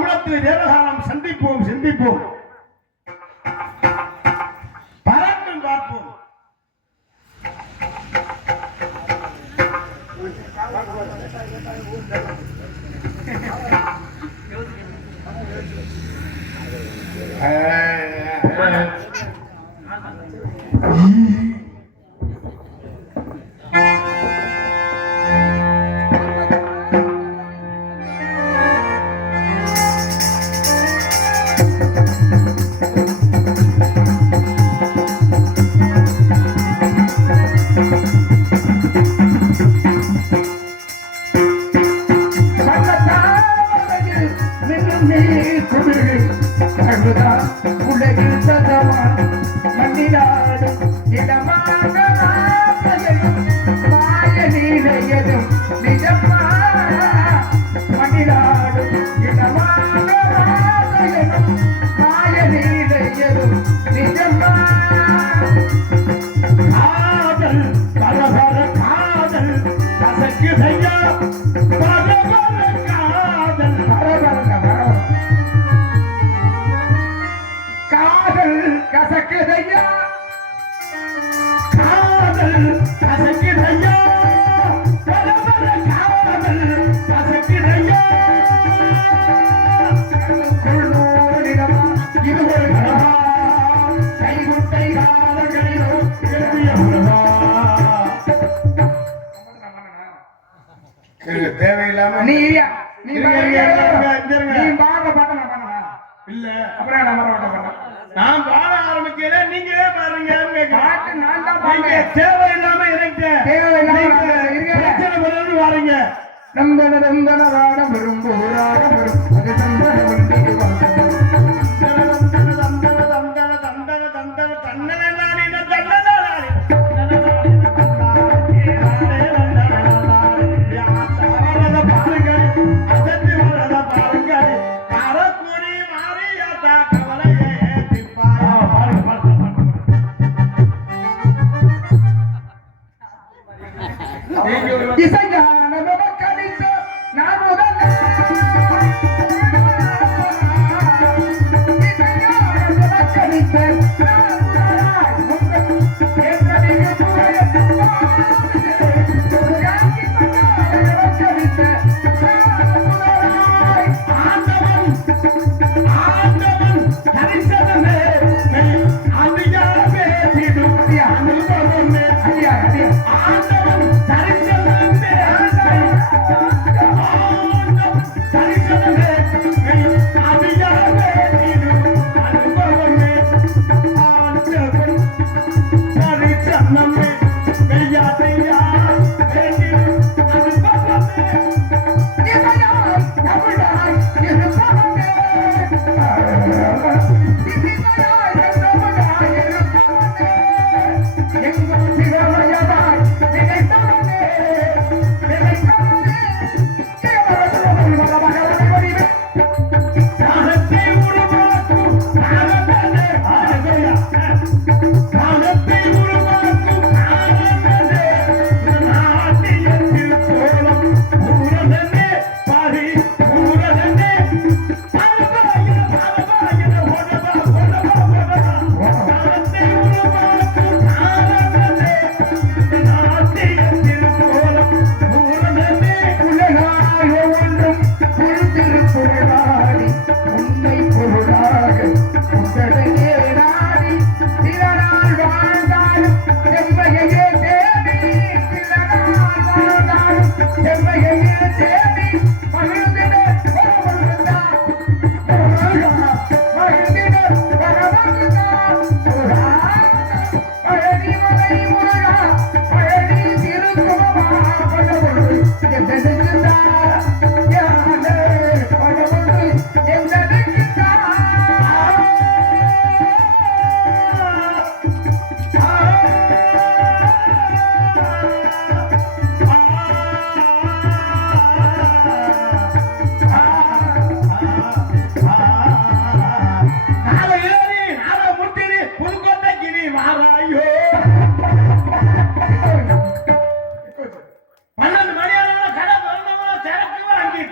தமிழத்து தேவகாலம் சந்திப்போம் சிந்திப்போம் பறக்கும் பார்ப்போம். தேவையில்லாம நீ நான் பாட ஆரம்பிக்கிறேன், நீங்க பாருங்க. தேவையில்லாம எனக்கு வாருங்க. நந்தன நந்தன ராடம் விரும்புகிறாரம்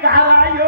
தாராயோ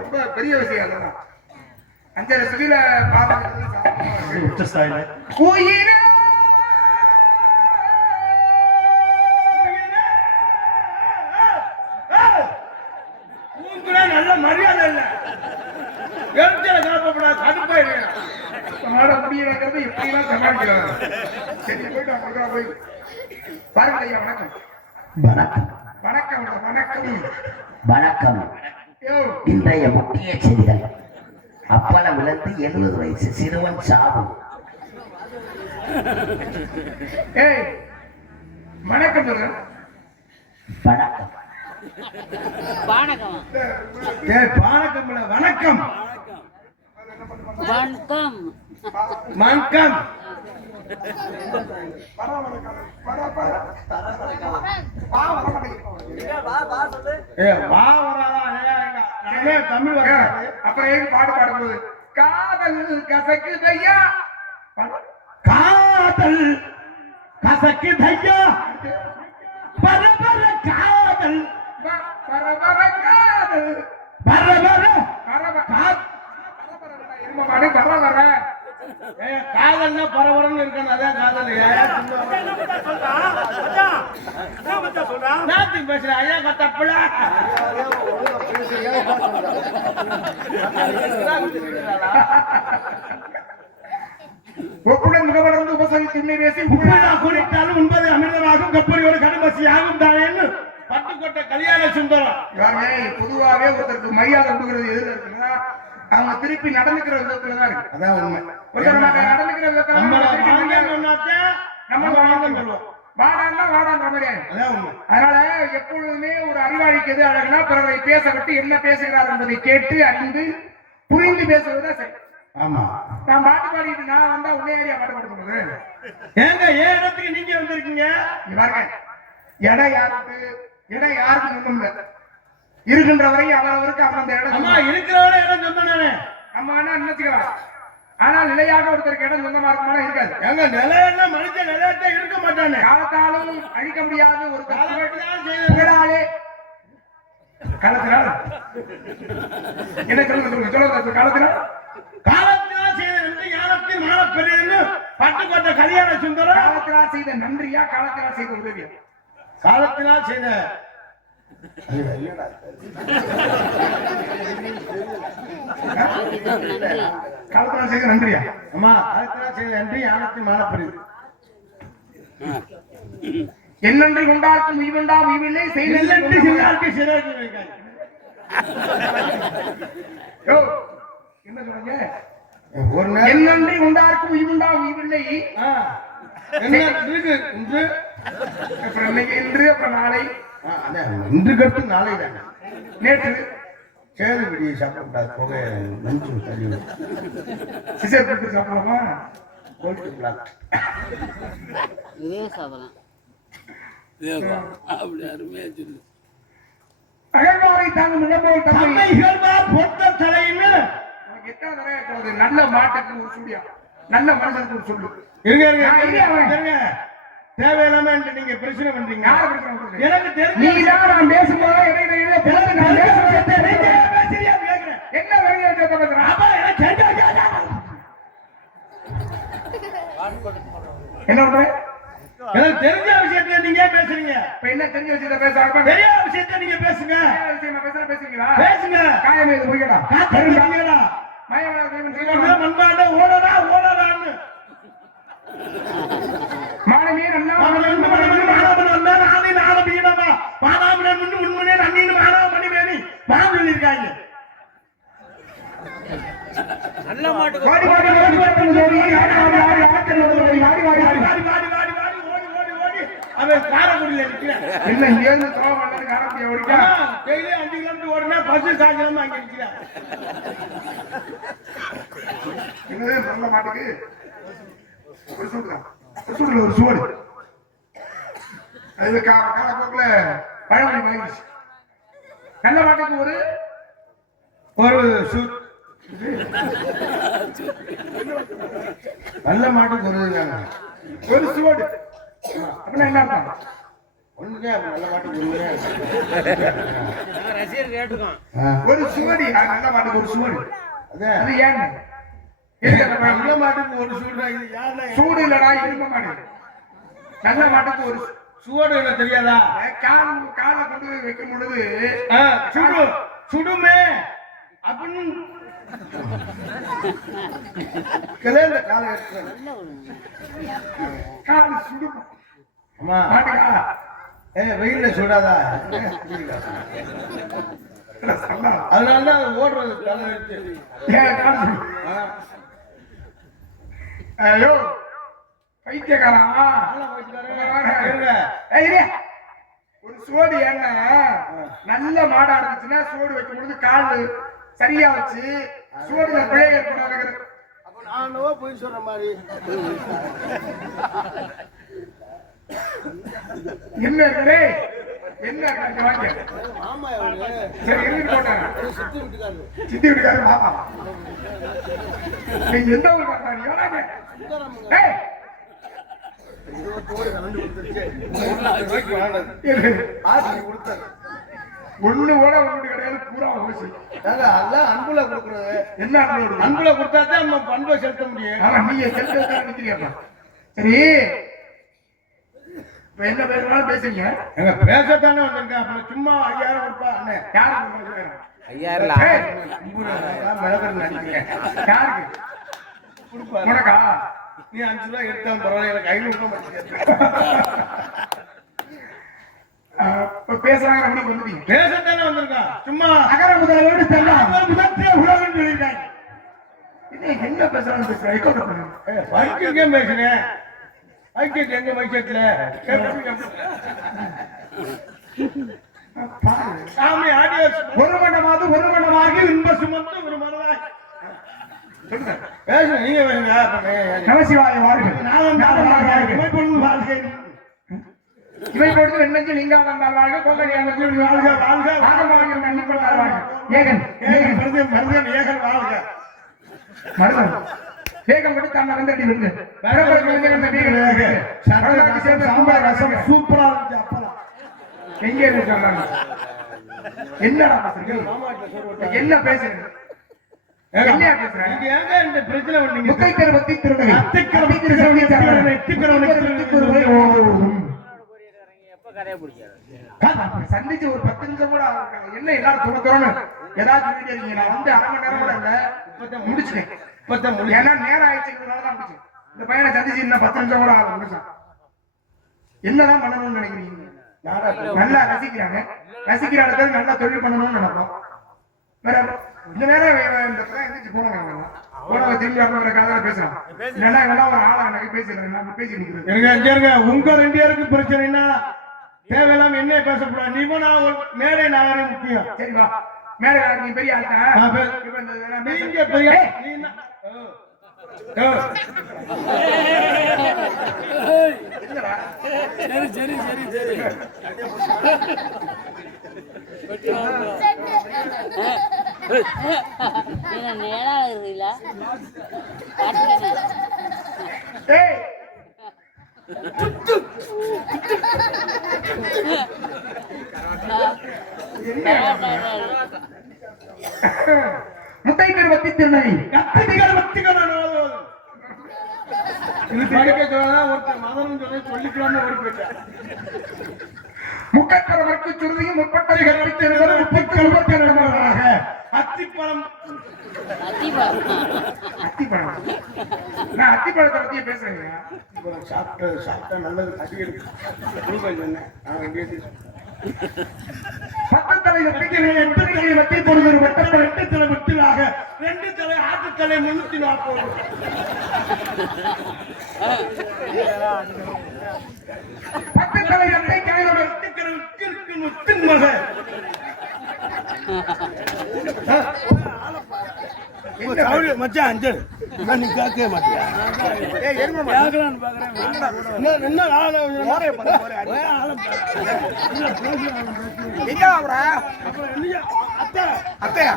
ரொம்ப பெரிய விஷயம் அதெல்லாம். அஞ்சரை சுதியில உச்சஸ்தாயில நல்ல மரியாதை இல்ல. எழுத்துல காப்பப்படாது, கடுப்பாயிடுவேன். முடியலைங்கிறது எப்படிலாம் சமாளிக்கிறாங்க. சரி போயிட்டு அவங்க போய் பாருங்க ஐயா. வணக்கம். வணக்கம் வணக்கம் வணக்கம் வணக்கம். இன்றைய முக்கிய செய்திகள். அப்பளம் விழுந்து 70 வயசு சிறுவன் சாவு. ஏய் வணக்கம் சொல்றேன். வணக்கம் வணக்கம் ஏய் வணக்கம் இல்ல வணக்கம் வணக்கம் வணக்கம். தமிழ் வர அப்புறம் பாட்டு பாடும்போது காதல் கசக்குதையா, காதல் கசக்குதையா, பரபர காதல் பரபர காதல் பரபர பரபர காதல்னா பரபரன்னு இருக்கணும். அதான் காதல். பேசுறேன் ஐயா கத்தப்பல ஒப்புடன் முகவடர்ந்து உபசரித்து உண்மை பேசி குறித்தாலும் உண்பது அமிர்தமாகும் கப்பலியோடு கடுமசி ஆகும் தானேன்னு பட்டுக்கோட்டை கல்யாண சுந்தரம். பொதுவாகவே ஒருத்தருக்கு மரியாதை கொடுக்கிறது எதுல இருக்குன்னா அவங்க திருப்பி நடந்துக்கிற விதத்துலதான் இருக்கு. அதான் உண்மை. நடந்துக்கிற விதத்துல நம்ம சொல்லுவோம் வாடான்னா வாடான்ற மாதிரி. அதான் உண்மை. அதனால எப்பொழுதுமே ஒரு அறிவாளிக்கு எது அழகுனா பிறரை பேச விட்டு என்ன பேசுகிறார் என்பதை கேட்டு அறிந்து புரிந்து பேசுவதுதான் சரி. ஆமா. நான் பாட்டு பாடிட்டு நான் வந்தா உன்னையா பாட்டு பாட சொல்றது? ஏங்க ஏன் இடத்துக்கு நீங்க வந்திருக்கீங்க? பாருங்க இடம் யாருக்கு இடம் யாருக்கு சொந்தம் இல்லை. இருக்கின்ற வரை அவருக்கு அவன் அந்த இடம். அம்மா இருக்கிறவரை இடம் சொந்தம் தானே. அம்மா நினைச்சுக்கலாம். ஆனால் நிலையாக ஒருத்தருக்கு இடம் சொந்தமா இருக்குமானா இருக்காது. எங்க நிலையன்னா மனுஷன் நிலையத்தை இருக்க மாட்டானே. காலத்தாலும் அழிக்க முடியாது. ஒரு காலத்தினாலே காலத்தினால் என்ன சொல்லுங்க சொல்லுங்க காலத்தினால் காலத்தினால் செய்த நன்றி ஞானத்தின் மான பெரியன்னு பட்டுக்கோட்டை கல்யாண சுந்தரம். காலத்தினால் செய்த நன்றியா காலத்தினால் செய்த உதவியா? காலத்தினால் செய்த காலத்தினால் செய்த நன்றியா? அம்மா காலத்தினால் செய்த நன்றி ஞானத்தின் மான பெரியது. என்னன்றி கொண்டார்க்கும் உய்வுண்டா உய்வில்லை செய்தெல்லன்றி சிறார்க்கு சிறார்க்கு வைக்காய். யோ என்ன சொல்றீங்க? ஒரு நாள் என்னன்றி கொண்டார்க்கும் உய்வுண்டா உய்வில்லை. என்ன இருக்கு இன்று அப்புறம் இன்னைக்கு இன்று அப்புறம் நாளை. இன்று கட்டு நாளை தான். நேற்று சேது பிடியை சாப்பிடக்கூடாது. போக நஞ்சு தள்ளி சிசர் பிடித்து சாப்பிடலாமா? இதே சாப்பிடலாம். அப்படி அருமையா சொல்லு. அகழ்வாரை தாங்கும் இளம்போல் தம்மை தம்மை இகழ்வார் பொத்த தலைன்னு உனக்கு எத்தனை தடவை சொல்றது? நல்ல மாட்டுக்கு ஒரு சூடியா, நல்ல மனுஷனுக்கு ஒரு சொல்லு. இருங்க இருங்க நான் இல்ல அவன். இருங்க. தேவையில்லாம நீங்க பிரச்சனை பண்றீங்க. யாரை பிரச்சனை பண்றது? எனக்கு தெரிஞ்ச நீதான் நான் பேசும்போது இடையில போட்டு நான் பேசுறதை நீங்க கேட்கிறேன். பேசுறியா கேக்குறேன். என்ன வெளியே பேசுறேன்? அப்பா எனக்கு தெரிஞ்ச என்ன பண்றேன்? எனக்கு தெரிஞ்ச விஷயத்தை நீங்க ஏன் பேசுறீங்க? இப்ப என்ன தெரிஞ்சு வச்சுட்ட பேசாம தெரியாத விஷயத்தை நீங்க பேசுங்க. விஷயமா பேசுறீங்களா? பேசுங்க. காயம் இது போய்டா. காத்துறீங்களா? மயவள தேவன் இவங்க செய்வான். மண்பாண்ட ஓடடா ஓடடான்னு மானமே நன்னா நல்ல மாட்டுக்கு வாடி வாடி வாடி வாடி ஜோடி யார் யார் யார் ஆட்கள் வாடி வாடி வாடி என்ன இங்க இருந்து தோவ பண்ணதுக்கு ஆரம்பிய ஓடிக்கா. என்னது நல்ல மாட்டுக்கு ஒரு சூடுதான். ஒரு சூடுல ஒரு சூடு. அது காலப்போக்குல பழமொழி மாறிடுச்சு. நல்ல மாட்டுக்கு ஒரு நல்ல மாட்டுக்கு ஒரு சுவடு. அப்படின்னா என்ன அர்த்தம்? நல்ல மாட்டுக்கு ரசிகர் கேட்டுக்கோம். ஒரு சுவடி. நல்ல மாட்டுக்கு ஒரு சுவடு. அது ஏன் நல்ல மாட்டுக்கு ஒரு சூடு சூடு இல்லடா, இரும்ப மாடு. நல்ல மாட்டுக்கு ஒரு சுவடு என்ன தெரியாதா? காலை கொண்டு போய் வைக்கும் பொழுது சுடு சுடுமே அப்படின்னு கிளேந்த காலை எடுத்துறேன். கால் சுடும். அம்மா மாட்டுக்கா வெயில்ல சுடாதா? அதனாலதான் அது ஓடுறது காலை எடுத்து. ஏன் கால் சுடும்? ஐயோ பைத்தியக்காரா. ஒரு சோடு என்ன நல்ல மாடா இருந்துச்சுன்னா சோடு வைக்கும் பொழுது கால் சரியா வச்சு சோடுல பிழை ஏற்படாது. அப்ப நானோ போய் சொல்ற மாதிரி என்ன இருக்கிறே என்ன இருக்கு வாங்க. சரி இருந்து போட்டேன். சித்தி வீட்டுக்காரு மாமா. நீங்க எந்த ஊர் பாக்குறாங்க? ஒண்ணு கூட ஒண்ணு கிடையாது. பூரா ஊசி. அன்புல கொடுக்கறது. என்ன அன்புல கொடுத்தாதான் நம்ம பண்பை செலுத்த முடியும். ஆமா நீங்க செலுத்த நிக்கிறீங்க. சரி இப்ப என்ன பேசுறாலும் பேசுறீங்க. எங்க பேசத்தானே வந்திருக்கேன். அப்ப சும்மா 5000 கொடுப்பா அண்ணே. யாருக்கு 5000 யாருக்கு உனக்கா? நீ 5 ரூபாய் எடுத்தாலும் பரவாயில்ல, எனக்கு 500 இப்ப பேசுறாங்க. அப்படி வந்துட்டீங்க. பேசத்தானே வந்திருக்கான். சும்மா அகர முதலோடு முதற்றே உலகன்னு சொல்லியிருக்காங்க. என்ன பேசுறாங்க? வைக்கே பேசுறேன். வைக்கேட் எங்க வைக்கேட்ல சாமி ஆடியோஸ் ஒரு மண்டமாவது ஒரு மண்டமாக இன்ப சுமந்து ஒரு மரவாய் பேச நீங்க வேணுங்க. நமசிவாய வாழ்க. இமை பொழுது வாழ்க்கை. இவை பொழுது வெண்ணஞ்சு லிங்கானந்தால் வாழ்க. கொள்ளடியான கூறி வாழ்க. வாழ்க ஆகமாக நன்னிக்கொள்ளார் வாழ்க. ஏகன் ஏகன் மருதன் மருதன் ஏகன் வாழ்க. மருதன் ஏகம் கொடுத்து அந்த வந்தடி வந்து சூப்பரா இருந்துச்சு. அப்பலாம் எங்கே சொல்றாங்க? என்னடா என்ன பேசுறீங்க? என்ன பேசுறேன்? நீங்க ஏங்க இந்த பிரச்சனை பண்ணீங்க? முத்தை திருவத்தி திருநகை எப்ப கரையை பிடிக்காது? சந்திச்சு ஒரு 10 நிமிஷம் கூட ஆகாது. என்ன எல்லாரும் துணை ஏதாவது சொல்லிட்டே இருக்கீங்க. நான் வந்து 1/2 மணி நேரம் கூட இல்ல முடிச்சுட்டேன். ஏன்னா நேரம் ஆயிடுச்சுங்கிறதுனாலதான் முடிச்சேன். இந்த பையனை சந்திச்சு இன்னும் 10 நிமிஷம் கூட ஆகும் முடிச்சான். என்னதான் பண்ணணும்னு நினைக்கிறீங்க? நல்லா ரசிக்கிறாங்க. ரசிக்கிற இடத்துல நல்லா தொழில் பண்ணணும்னு நினைப்போம். வேற இந்த நேரம் இந்த எந்திரிச்சு போனாங்க. போனவங்க திரும்பி அப்படிங்கிற கதை பேசுறான். இல்லைன்னா இவெல்லாம் ஒரு ஆளா எனக்கு பேசுறேன். நான் பேசி நிற்கிறேன். உங்க 2 பேருக்கு பிரச்சனைனா தேவையில்லாம என்ன பேசக்கூடாது. நீ நான் மேலே நாகரே முக்கியம். சரிவா மேல நீ பெரிய ஆள்தான். நீங்க பெரிய நேரா இருக்குல்ல ஏய் முட்டை கருவத்தி திருநெல்வேலி கத்திகள் வத்திகள் இது படிக்க சொன்னா ஒருத்தர் மதனும் சொல்லி சொல்லிக்கலாம்னு ஓடி போயிட்டேன். முக்கத்தர மக்கு சுருதியும் முற்பட்டதை கற்பித்திருக்கிற 32 நபர்களாக அத்திப்பழம் அத்திப்பழம். நான் அத்திப்பழத்தை பத்தியே பேசுறேங்க. அத்திப்பழம் சாப்பிட்டா நல்லது. கட்டிகள் சொன்னேன். நான் இங்கே 10 தலை வெற்றிகளை 8 தலை வெற்றி பொழுது வட்டத்தில் 8 தலை வெற்றிலாக 2 தலை ஆட்டுத்தலை 340. 10 தலை வெற்றி கையிலோட முத்தின் மகன் மச்சான் அஞ்சல் நீ கேட்க மாட்டியா? அத்தையா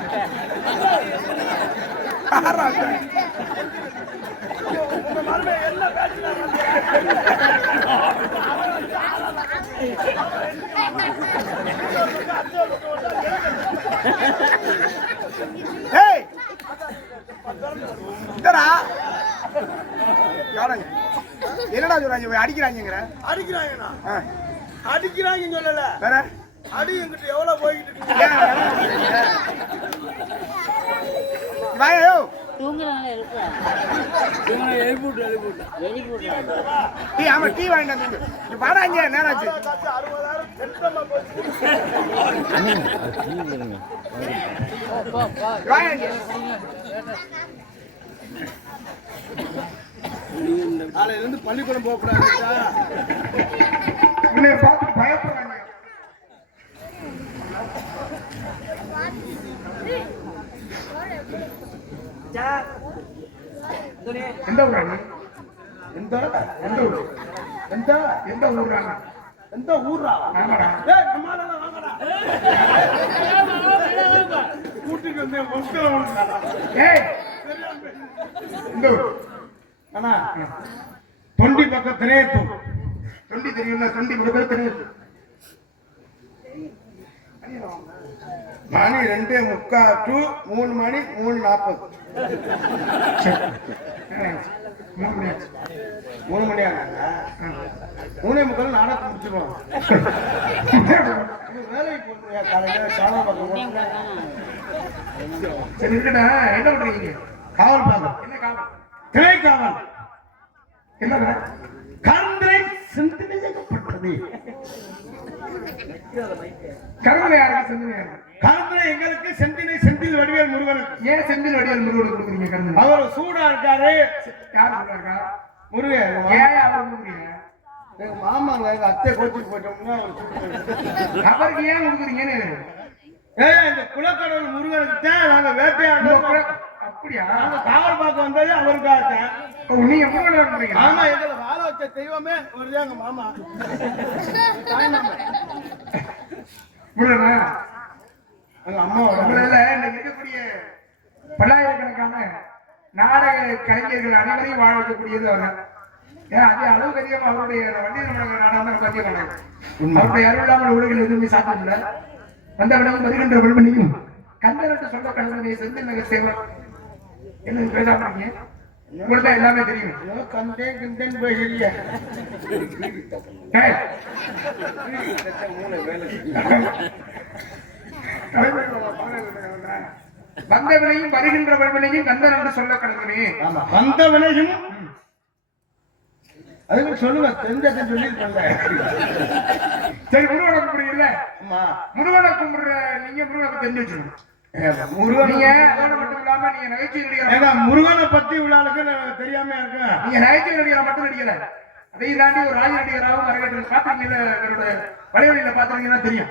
என்னடா சொல்றாங்க? அடிக்கிறாங்க அடிக்கிறாங்கன்னு சொல்லல, வேற அடி எங்கிட்ட எவ்வளவு போய்கிட்டு இருக்கு. வாயோ தூங்குறாங்க இருக்கா டீ ஆமா டீ வாங்கிட்டு வந்து நீ பாடாங்க நேராச்சு 60,000 சென்றமா போச்சு. வாங்க நாளையில இருந்து பள்ளிக்கூடம் போக கூடாது. உன்னை பார்த்து பயப்படுறாங்க. எந்த ஊராங்க? எந்த எந்த ஊர்? எந்த எந்த ஊராங்க? எந்த ஊரா? ஆமாடா. ஏய் நம்மால வாங்கடா. கூட்டிட்டு வந்து ஒஸ்கல வாங்கடா. ஏய் எந்த ஊர்? அண்ணா தொண்டி பக்கம் திரேத்து. தொண்டி தெரியும்ல? தொண்டி பக்கத்துல தெரியும். மணி 2:45 to 3 மணி 3:40. 3 மணி ஆனாங்க. 3:45 நாடகம் முடிச்சிருவோம். வேலைக்கு போறேன் காலையில சாணா பக்கம். சரி இருக்கடா. என்ன பண்றீங்க? காவல் பாகம். என்ன காவல்? திரை காவல். என்னடா? கருந்திரை சிந்தனையப்பட்டது. கருமலை யாருக்கு? செந்தில் யாருக்கு? கருந்திரை எங்களுக்கு செந்தினை செந்தில் வடிவேல் முருகனுக்கு. ஏன் செந்தில் வடிவேல் முருகனுக்கு கொடுக்குறீங்க கருமலை? அவர் சூடா இருக்காரு. யார் சொல்றாங்க? முருகன். ஏன் அவர் கொடுக்குறீங்க? எங்க மாமாங்க எங்க அத்தை கோச்சுக்கு போயிட்டோம்னா அவருக்கு ஏன் கொடுக்குறீங்கன்னு இந்த குலக்கடவுள் முருகனுக்கு தான் நாங்க வேட்டையாடுறோம். அப்படியா? நாங்க காவல் பார்க்க வந்தது அவருக்காக. நீங்க முருகனை கொடுக்குறீங்க? ஆமா, எங்களை வாழ வச்ச தெய்வமே ஒரு எங்க மாமா. முருகனா? எங்க அம்மாவோட உங்கள இன்னைக்கு இருக்கக்கூடிய பல்லாயிரக்கணக்கான நாடக கலைஞர்கள் அனைவரையும் வாழ வைக்கக்கூடியது அவர். ஏன் அது அளவுக்கு அதிகமாக அவருடைய வண்டி நாடாக சாத்தியமான அவருடைய அருளாமல் உலகில் எதுவுமே சாத்தியமில்லை. வந்தவிடம் வருகின்ற வல்வனையும் கந்தனட்டு சொல்ல கலந்தனை செந்தில் நகர் சேவா என்ன பேசாம உங்கள்ட்ட எல்லாமே தெரியும். கண்டேன் கிண்டேன் பேசுறிய வந்தவனையும் வருகின்ற வல்வனையும் கந்தன் என்று சொல்ல கலந்தனே. ஆமா, வந்தவனையும் அதுக்கு சொல்லுங்க, தெரிஞ்சதை சொல்லிருப்பாங்க. சரி, முருகனை கும்பிடுறீங்கல்ல? ஆமா, முருகனை கும்பிடுற நீங்க முருகனை தெரிஞ்சு வச்சுக்கணும். முருகன் நீங்க அதோட மட்டும் இல்லாம நீங்க நகைச்சுவை நடிகர். முருகனை பத்தி உள்ளாளுக்கு தெரியாம இருக்க. நீங்க நகைச்சுவை நடிகரா மட்டும் நடிக்கல, அதையும் தாண்டி ஒரு ராஜ நடிகராகவும் அரங்கேற்றம் பாத்தீங்கல்ல. என்னோட வலைவலியில பாத்தீங்கன்னா தெரியும்.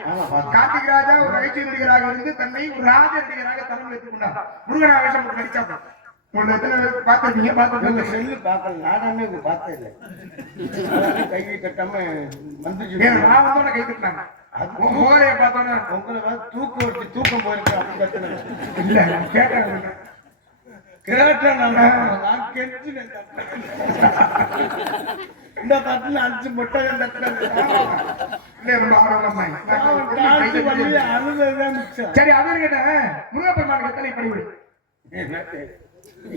கார்த்திக் ராஜா ஒரு நகைச்சுவை நடிகராக இருந்து தன்னை ஒரு ராஜ நடிகராக தரம் வைத்துக் கொண்டார். முருகன் ஆவேசம் நடிச்சாப்பா. உங்களை எத்தனை பேர் பார்த்திருக்கீங்க? பார்த்துருக்கீங்க. செல்லு பார்க்கல, நானே பார்த்தே இல்லை. கை கட்டாம வந்துச்சு. நான் வந்தோட கை தட்டினாங்க. மோரைய பார்த்தோன்னா உங்களை தூக்கம் வச்சு தூக்கம் போயிருக்கு அப்படி கத்துனேன். இல்ல நான் கேட்டேன். கேட்டேன் நான் கெஞ்சினேன். இந்த தட்டுல 5 முட்டை ரொம்ப ஆர்வமா அழுதான் மிச்சம். சரி அவரு கேட்டேன் முருகப்பெருமானுக்கு எத்தனை படிவிடு?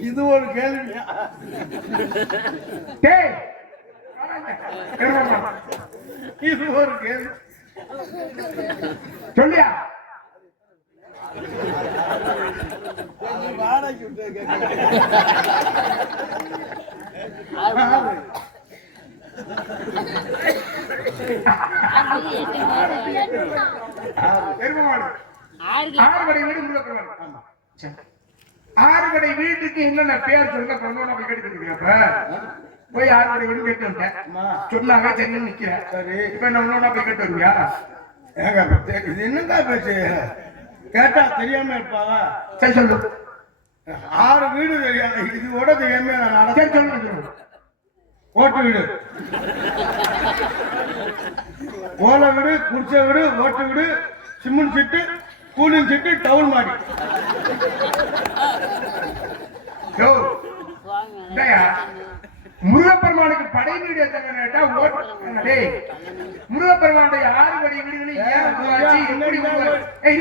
இது ஒரு கேள்வியா? டேய் இது ஒரு கேள்வி சொல்லியா? வாடகை ஆறுபடை வீடு முருகப்பெருமான். ஆறுபடை வீட்டுக்கு என்னென்ன பேர் சொல்லுங்க பொண்ணு போய் கேட்டு போய் ஆறுபடை வீடு கேட்டு வந்தேன். சொன்னாங்க சரின்னு நிக்கிறேன். சரி இப்ப என்ன ஒண்ணு போய் கேட்டு வருவியா? இது என்னங்க பேச்சு? கேட்டா தெரியாம இருப்பாங்க. சரி சொல்லு. 6 வீடு தெரியாது, இது கூட தெரியாம நான் சரி சொல்லு. ஓட்டு வீடு, ஓலை வீடு, குடிசை வீடு, ஓட்டு வீடு, சிமெண்ட் சீட்டு, கூலிங் சீட்டு, டவுன் மாடி. முருகப்பெருமானுக்கு படை வீடு எத்தனை கேட்டா ஓட்டு. முருகப்பெருமானுடைய 6 படை வீடுகளும் ஏன் உருவாச்சு, எப்படி உருவாச்சு,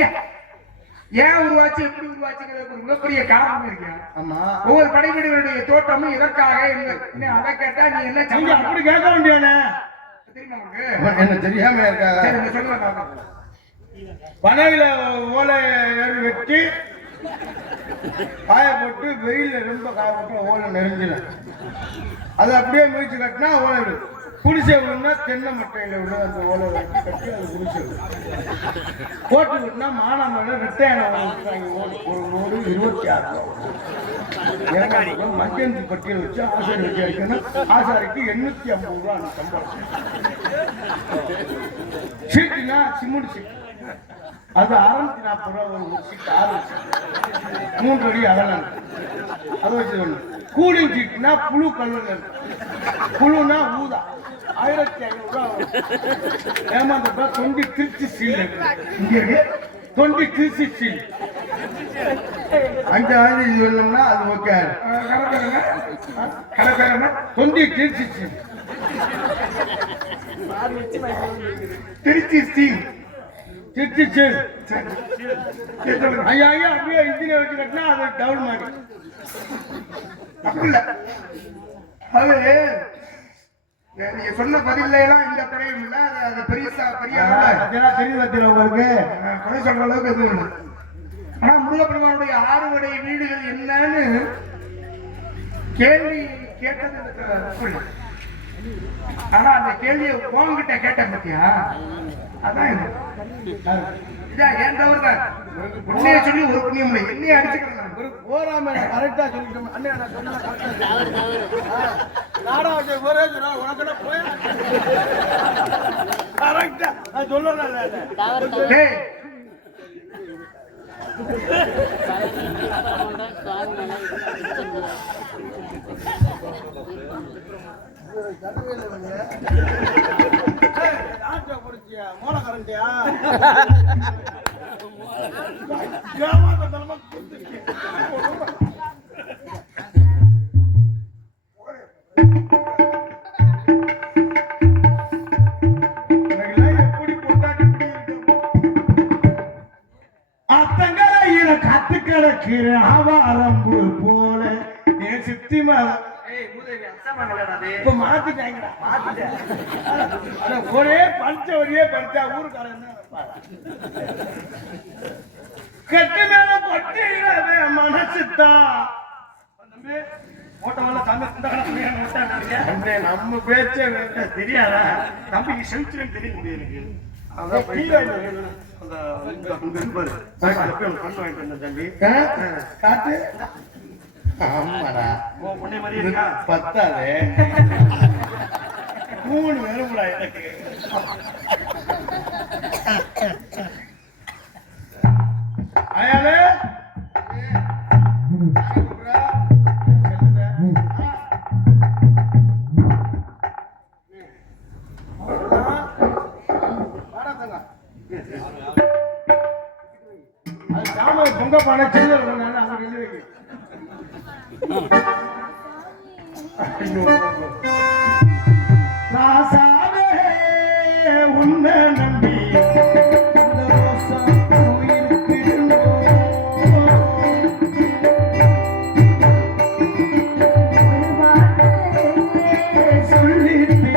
ஏன் உருவாச்சு, எப்படி உருவாச்சுங்கிறது ஒரு மிகப்பெரிய காரணம் இருக்கு. ஆமா, ஒவ்வொரு படை வீடுகளுடைய தோட்டமும் இதற்காக அதை கேட்டா நீ என்ன நீங்க அப்படி கேட்க வேண்டியானே. தெரியுமா உனக்கு? என்ன தெரியாம இருக்காங்க. சரி நீ சொல்லுங்க. பனையில ஓலை ஏறி வெட்டி காய போட்டு வெயில ரொம்ப காய போட்டு ஓலை நெறிஞ்சிடும். அது அப்படியே முயற்சி கட்டினா ஓலை விடு. குடிசை விடுனா தென்னை மட்டையில விட அந்த ஓலை வெட்டி கட்டி அது குடிசை விடு. போட்டு விட்டுனா மானாமலை ரெட்டையான ஓடு, ஒரு நூறு 26 ரூபா. மத்தியந்தி பட்டியல் வச்சு ஆசாரி வச்சு அடிக்கணும். ஆசாரிக்கு 850 ரூபா அந்த சம்பளம். சீட்டுனா சிமெண்ட் சீட்டு, அது 640 ரூபா ஒரு சீட்டு. 6 3 அடி அகலம், அதை வச்சு ஒண்ணு. கூலிங் சீட்டுனா புழு கல்லு, புழுனா ஊதா, 1500 ரூபா. ஏமாந்தப்ப 20 திருச்சி சீல், இங்க இருக்கு 20 திருச்சி சீல். 5 இது சொல்லணும்னா அது ஓகே. கலப்பேரமா 20 Trichy seal, Trichy steel. Trichy seal. ஐயா அப்படியே இன்ஜினை வச்சு கட்டினா அது டவுன் மாடி. அப்படி இல்ல, அது நீங்க சொன்ன பதில எல்லாம் இந்த குறையும் இல்ல. அது பெரியசா பெரிய தெரியுது உங்களுக்கு குறை சொல்ற அளவுக்கு எதுவும் இல்லை. ஆனா முருகப்பெருமானுடைய 6 வடை வீடுகள் என்னன்னு கேள்வி கேட்டது தப்பு இல்லை. ஆனா அந்த கேள்வியை உங்ககிட்ட கேட்டேன் பத்தியா, அதான் இது. இதான் ஏன் தவறு தான். உன்னைய சொல்லி ஒரு புண்ணியம் இல்லை, என்னைய அடிச்சுக்கிறேன். ஒரு போராம கரெக்டா சொல்லிட்டோம். அண்ணே நான் சொன்னா நாடாவது ஒரே சொல்ல உனக்கு போய் கரெக்டா நான் சொல்லல. டேய் மோள கரண்டியா எப்படி கொண்டாடி அத்தங்கரையில கத்து கிடக்கிற ஆவாரம்பு போல என் சித்திமா இப்ப மாத்திட்டாங்கடா. ஒரே பஞ்ச வழியே படிச்சா ஊருக்காரன் கெட்டு மேல கொட்டி மனசுதான் நம்ம பேச்சே தெரியாதா தம்பி செலுத்துறேன்னு தெரியுது எனக்கு. காட்டு ஆமாடா பத்தாதே 3 வேணும்டா எனக்கு. அயாலே உங்க பணச்சில் அங்க எழுதி வைக்க ராசாவே உன்னை நம்பி இந்த ரோசா போயிருக்கிறோம். சொல்லிட்டீங்க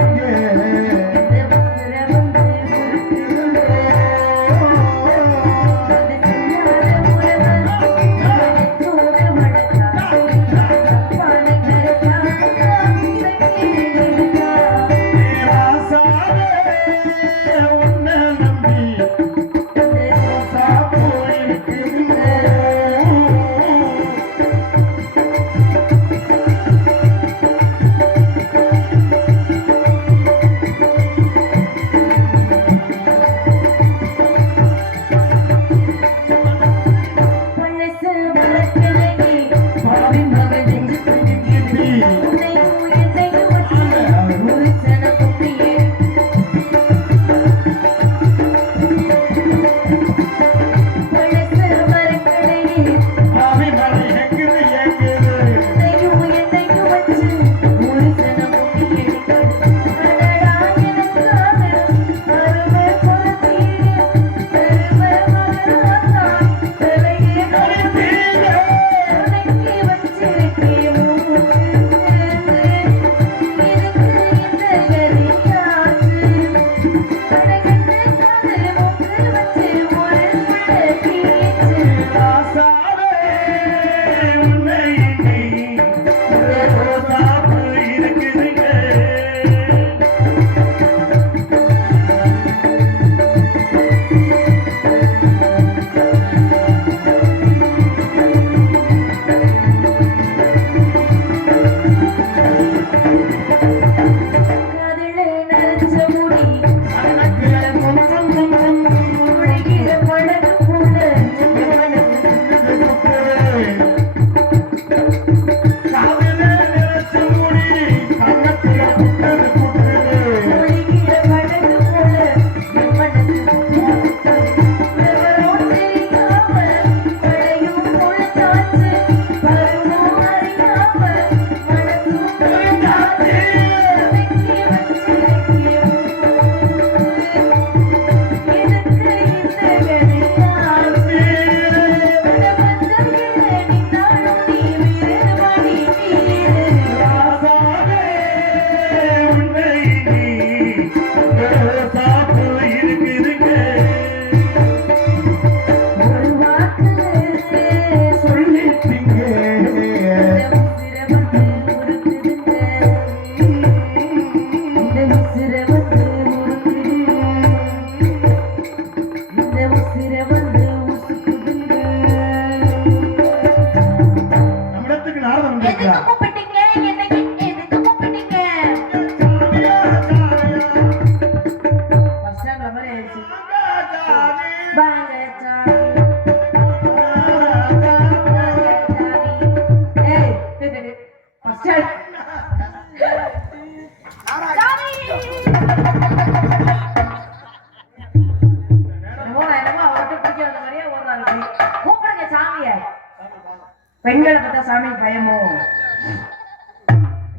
பெண்களை பார்த்தா சாமி பயமோ?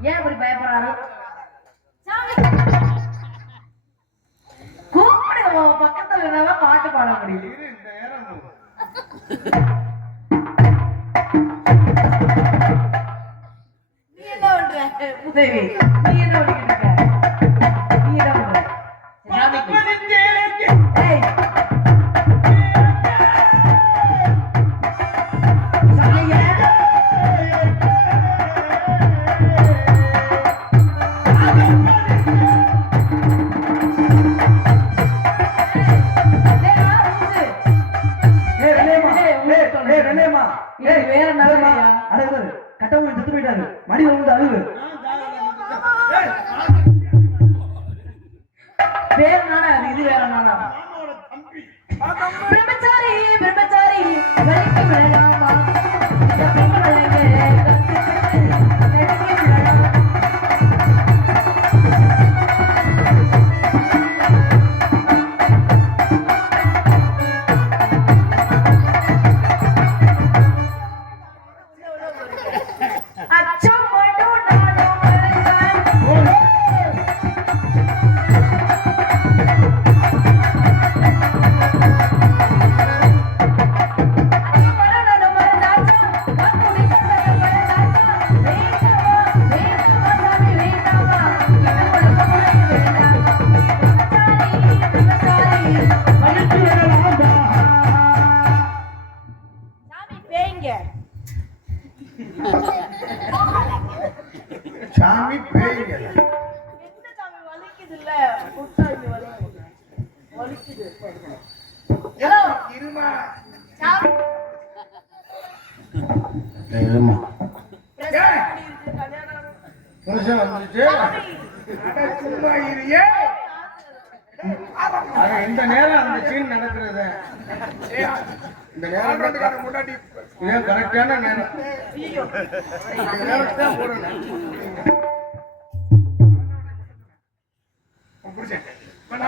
ஏன் அப்படி பயப்படுறாரு? கூப்பிடுங்க, பக்கத்துல என்னதான் பாட்டு பாட முடியும். நீ என்ன பண்ற உதவி? நீ என்ன பண்ணிக்கிட்டு இருக்க? நீ என்ன பண்ற? ஏய் வேற நல்லமா அழுகு கட்டவுல செத்து போயிட்டாரு மடியில வந்து அழுகு வேற நாடா இது வேற நாடா பிரம்மச்சாரி பிரம்மச்சாரி வலிக்கு விடலாமா இந்த பொம்பளைங்க கத்துக்கிட்டு விடலாம் ஹலோ இருமா சாமி இருமா ஏய், புருஷன் வந்துருச்சு அட சும்மா இரு. அது இந்த நேரம் அந்த சீன் நடக்கிறது இந்த நேரம் ஆல்ரவுண்டுக்காரன் முன்னாடி இதான் கரெக்டான நேரம் இந்த நேரத்தை தான் போடணும் உன் புருஷன்.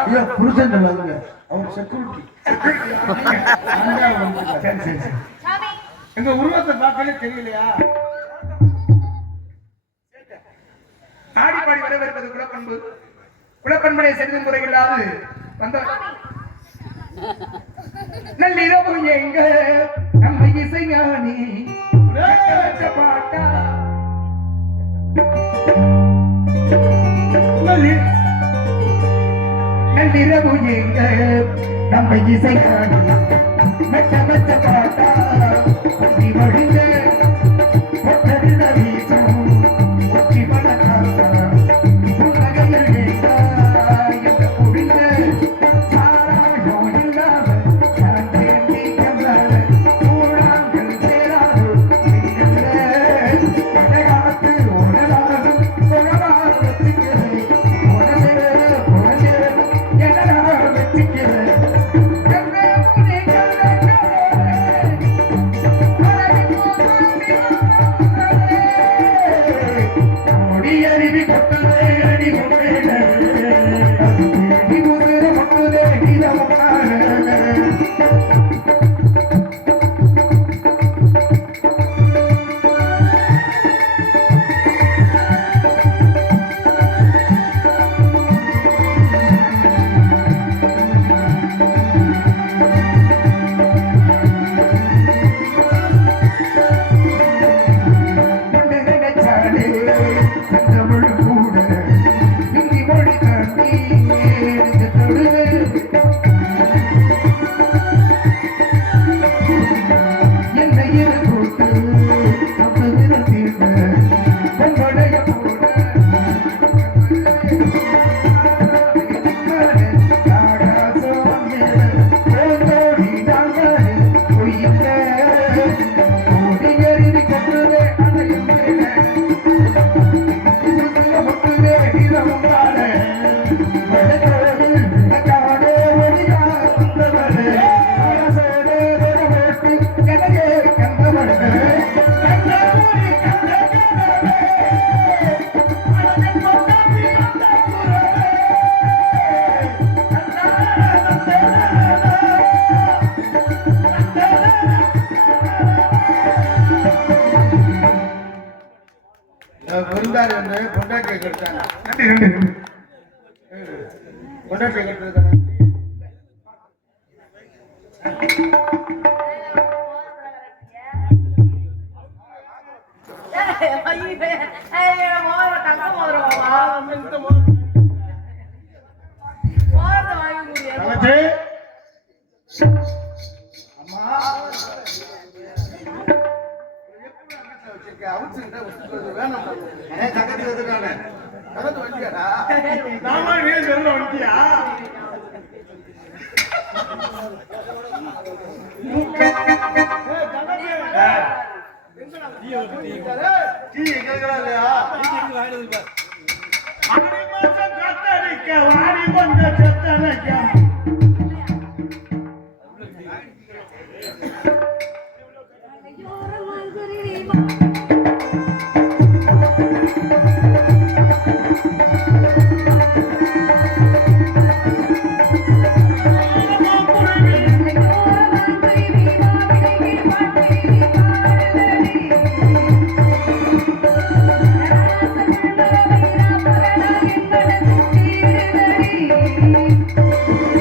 ஐயா புருஷன் சொல்லாதுங்க அவர் செக்யூரிட்டி சரி சரி சரி சாமி எங்க உருவத்தை பார்க்கவே தெரியலையா ஆடி பாடி வரவேற்பது குலப்பண்பு. குலப்பண்பனை செல்லும் முறையில்லாது வந்த நள்ளிரவு எங்க நம்ம இசைஞானி வச்ச பாட்டா நள்ளிரவு எங்க நம்ம இசைஞானி வச்ச பாட்டா ஒட்டி வழிந்த ஒட்டரிட வீசும் ஒற்றி வளர்த்தா உலகையில் ஏற்றா என்ற புரிந்த சாராயோ இல்லாம சரந்தேந்தி கம்பால ஊழாங்கள் சேராது பழகாத்து உணராது உணவாக வச்சுக்கிறது உணசேர என்னடா வச்சுக்கிறது அருவி கொட்டுதே அடி முறையில அடி முதிர கொட்டுதே இதமான விருந்தாளி வந்து பொண்டாட்டியை கெடுத்தாங்க பொண்டாட்டியை கெடுத்தது அம்மா வேணும் தங்கத்துக்கு வந்துட்டாங்க தங்கத்து வண்டியாடா நாம வீடு சொல்ல வண்டியா டீ எங்க இல்லையா ஆடி மாசம் கத்தரிக்க வாடி வந்த கத்தரிக்க Thank you.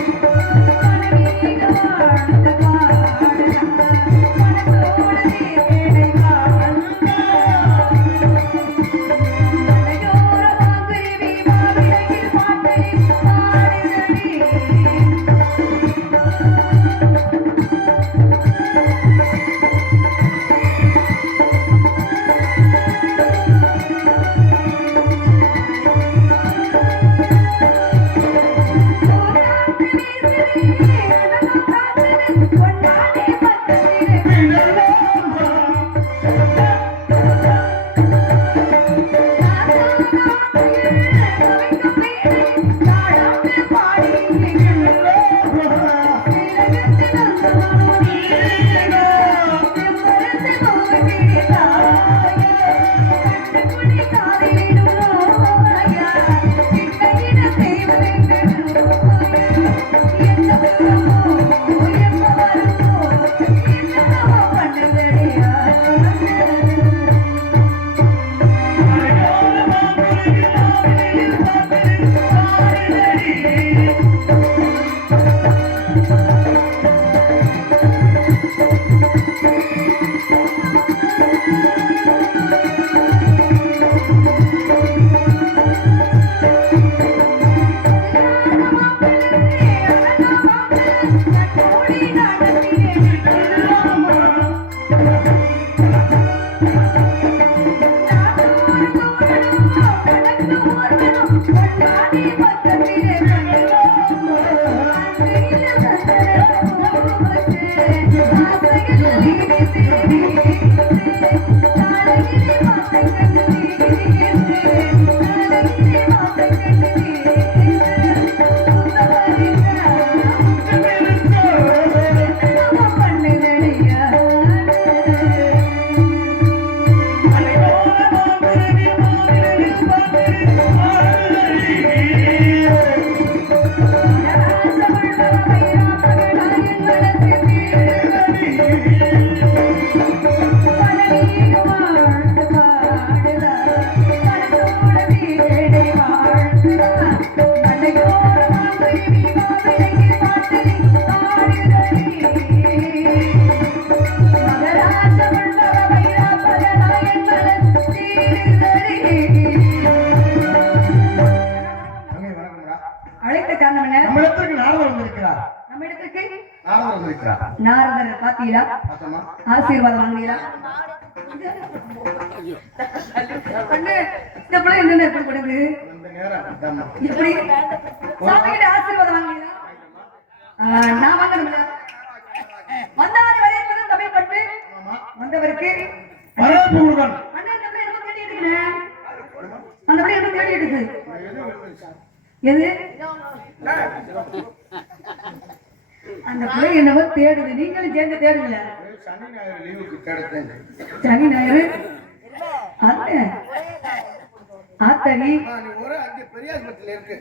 வந்திருக்காங்க? நம்ம இடத்துக்கு நாரதர் வந்திருக்கிறார். நம்ம இடத்துக்கு நாரதர் வந்திருக்கிறார். நாரதர் பாத்தீங்களா? பார்த்தோமா? ஆசீர்வாதம் வாங்குறீங்களா? அண்ணே, இந்த பிள்ளை என்ன எப்படி பண்ணுது? இந்த நேரம் அதாம்மா. இப்படி சாமி கிட்ட ஆசீர்வாதம் வாங்குறீங்களா? நான் வாங்கணும்ல. வந்தாரை வரையப்பதும் தமிழ் பட்டு வந்தவருக்கு வரவேற்பு கொடுக்கணும். அண்ணா இந்த பிள்ளை என்ன தேடி இருக்குண்ணே? அந்த பிள்ளை என்ன தேடி இருக்கு? எது? அந்த பிள்ளை என்னவோ தேடுது. நீங்களும் சேர்ந்து தேடுங்கள. சனி ஞாயிறு லீவுக்கு கிடைத்தேன். சனி ஞாயிறு அண்ணே ஆத்தரி நீ ஒரு அங்கே பெரியாஸ்பத்திரியில இருக்கு.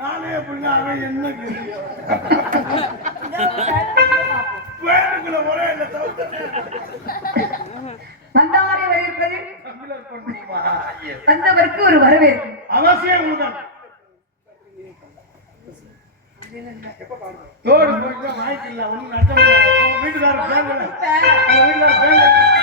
நானே அப்படின்னா அவன் என்ன வேணுக்குள்ள ஒரே இல்லை வந்தாரை வரவேற்பது தமிழர் பண்ணுமா வந்தவருக்கு ஒரு வரவேற்பு அவசியம் கொடுக்கணும். தோடு போயிட்டு வாய்க்கில்ல ஒன்னும் நஷ்டம் வீட்டுக்காரர் பேங்கல வீட்டுக்காரர் பேங்கல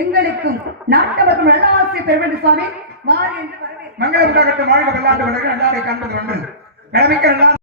எங்களுக்கும் நாட்டவர்கள் நல்ல ஆசை பெருமதி சுவாமி மாறி என்று வரவேற்று மங்களம் உண்டாகட்டும் வாழ்க வெள்ளாண்டு வளர்க நல்லாரை காண்பது ஒன்று